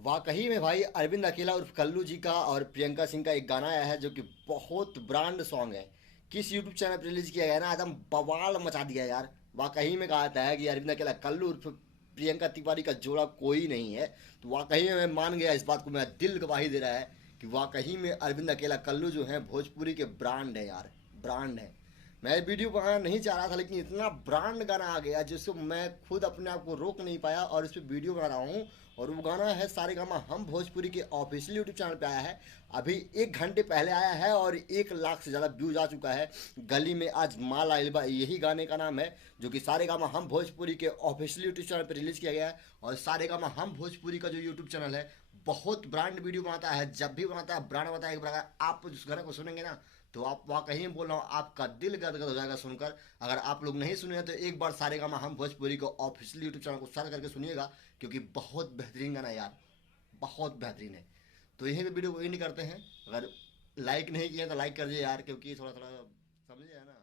वाकई में भाई अरविंद अकेला उर्फ कल्लू जी का और प्रियंका सिंह का एक गाना आया है जो कि बहुत ब्रांड सॉन्ग है। किस यूट्यूब चैनल पर रिलीज किया गया है ना, एकदम बवाल मचा दिया यार। वाकई में कहा जाता है कि अरविंद अकेला कल्लू उर्फ प्रियंका तिवारी का जोड़ा कोई नहीं है। तो वाकई में मैं मान गया इस बात को, मेरा दिल गवाही दे रहा है कि वाकई में अरविंद अकेला कल्लू जो है भोजपुरी के ब्रांड है यार, ब्रांड है। मैं वीडियो बनाना नहीं चाह रहा था लेकिन इतना ब्रांड गाना आ गया जिसको मैं खुद अपने आप को रोक नहीं पाया और इस पर वीडियो बना रहा हूँ। और वो गाना है सारेगामा हम भोजपुरी के ऑफिशियल यूट्यूब चैनल पे आया है। अभी 1 घंटे पहले आया है और 1 लाख से ज़्यादा व्यूज आ चुका है। गली में आज माल आइल बा, यही गाने का नाम है, जो कि सारेगामा हम भोजपुरी के ऑफिशियल यूट्यूब चैनल पर रिलीज़ किया गया है। और सारेगामा हम भोजपुरी का जो यूट्यूब चैनल है बहुत ब्रांड वीडियो बनाता है, जब भी बनाता है ब्रांड बनाता है। एक बार आप उस गाने को सुनेंगे ना तो आप वाकई में बोल रहा हूँ आपका दिल गदगद हो जाएगा सुनकर। अगर आप लोग नहीं सुने हैं तो एक बार सारेगामा हम भोजपुरी को ऑफिशियल यूट्यूब चैनल को सर्च करके सुनिएगा, क्योंकि बहुत बेहतरीन गाना है यार, बहुत बेहतरीन है। तो यहीं पे वीडियो को एंड करते हैं। अगर लाइक नहीं किया तो लाइक कर दीजिए यार, क्योंकि थोड़ा थोड़ा समझिए है ना।